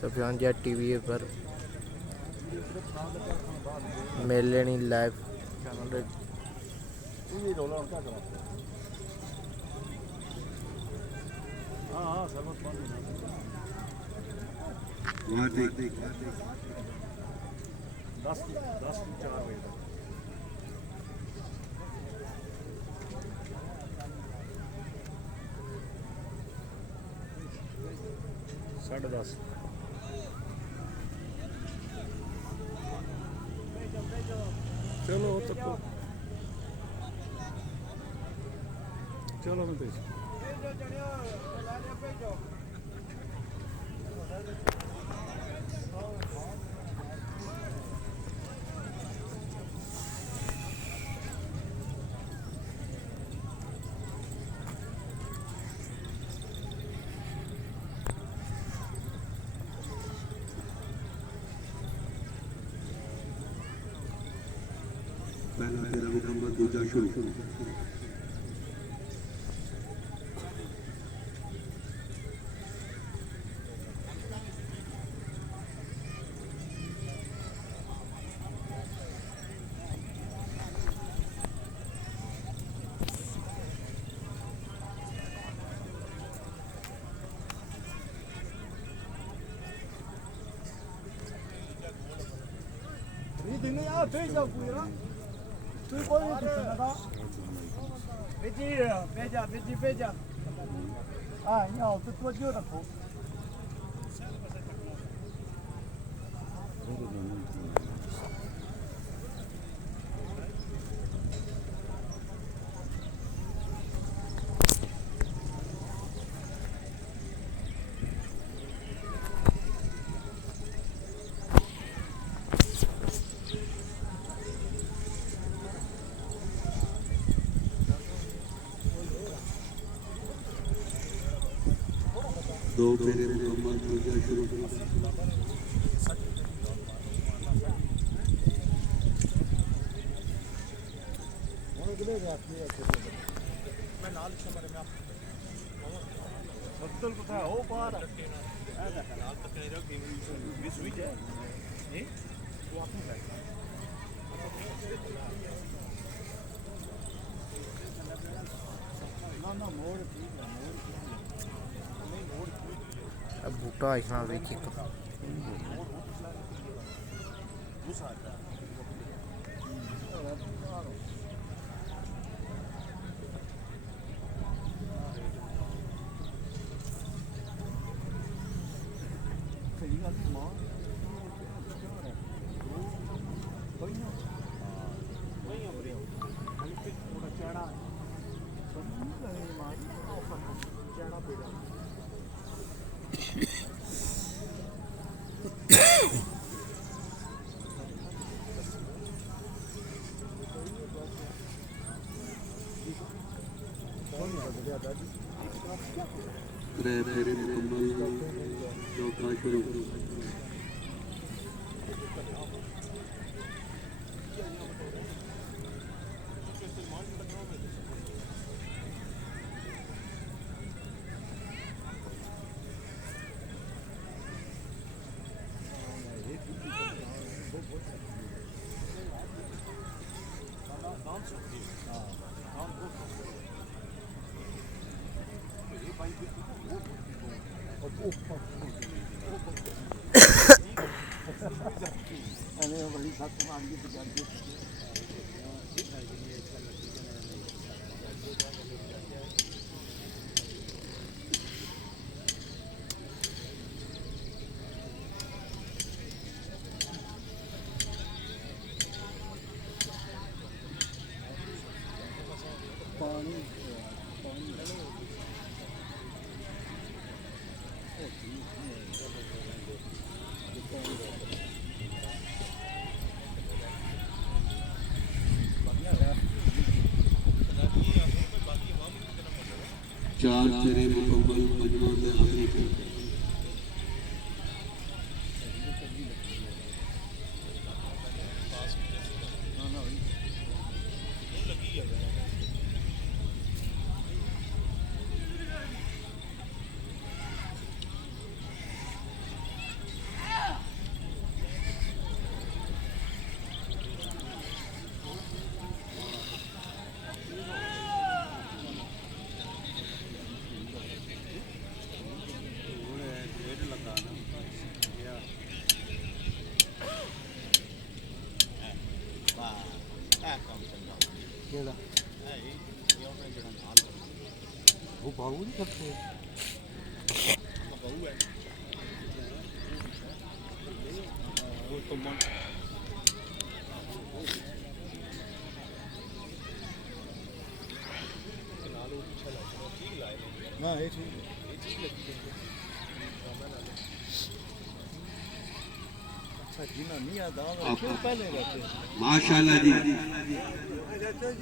Safiyan jet TV पर मिल लेनी live channel दस 4 बजे तक साढ़े 10 चलो तको चलो मैं भेज पहला तेरा मुकम्मल दूजा शुरू Beja. Ah, não, tu pode ir, pô. दो फेरे मुकम्मल दूजा शुरू बूटा इतना वेखी त्रै फेरे मुकम्मल चौथा शुरू चार फेरे मुकम्मल पंजवां ते आखिरी फेरा ਕਿਹੜਾ ਉਹ ਬਾਹੂ ਨਹੀਂ ਕਰਦੇ ਨਾ ਇਹ अच्छा जी ना नहीं आता क्यों पहले रहते माशाल्लाह जी